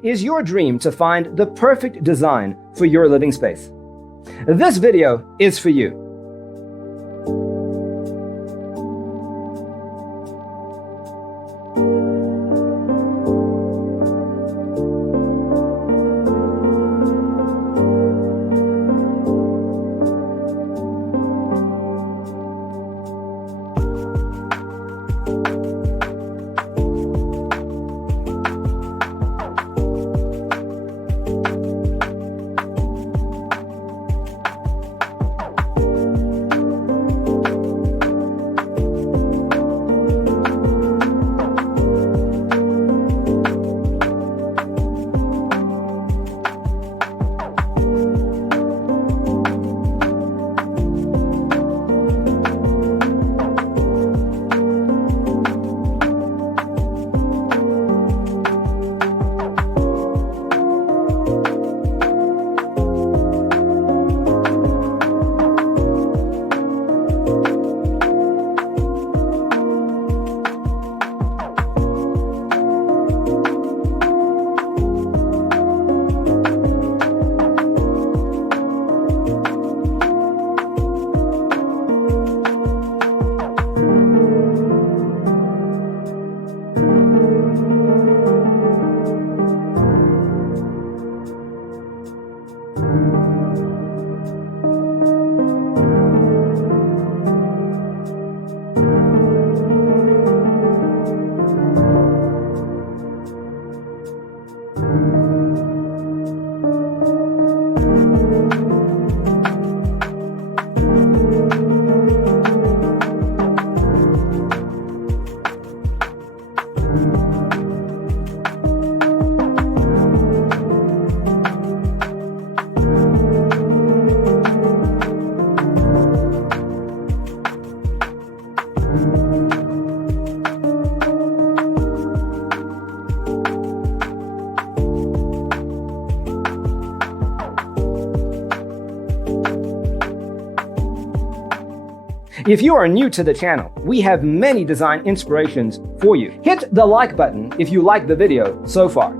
Is your dream to find the perfect design for your living space? This video is for you. If you are new to the channel, we have many design inspirations for you. Hit the like button if you like the video so far.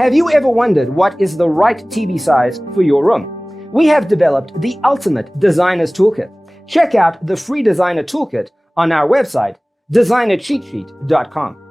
Have you ever wondered what is the right TV size for your room? We have developed the ultimate designer's toolkit. Check out the free designer toolkit on our website, designercheatsheet.com.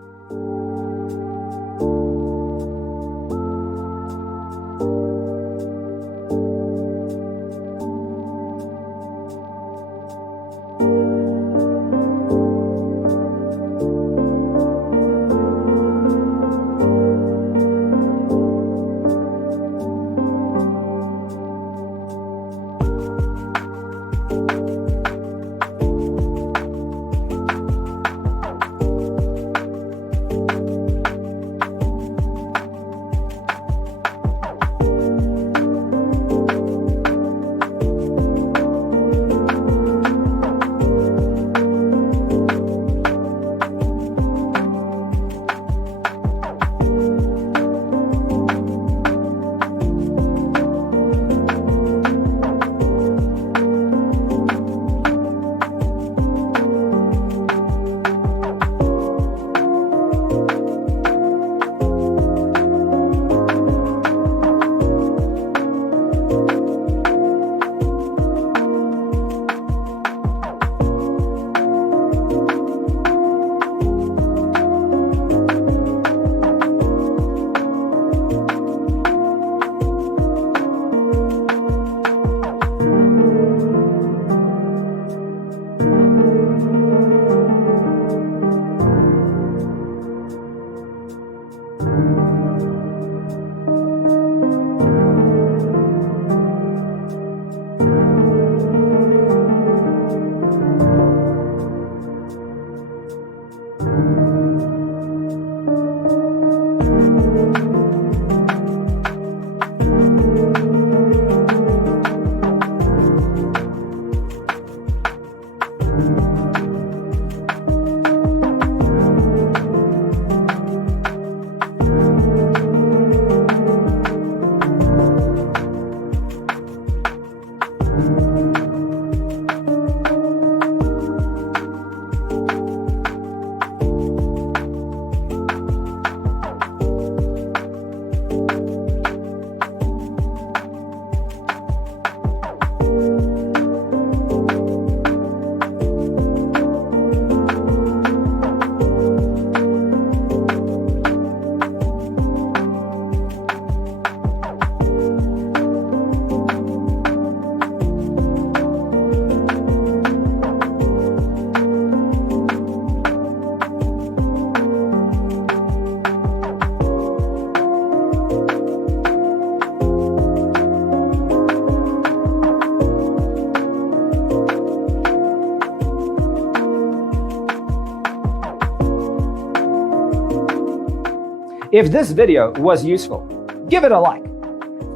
If this video was useful, give it a like.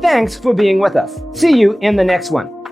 Thanks for being with us. See you in the next one.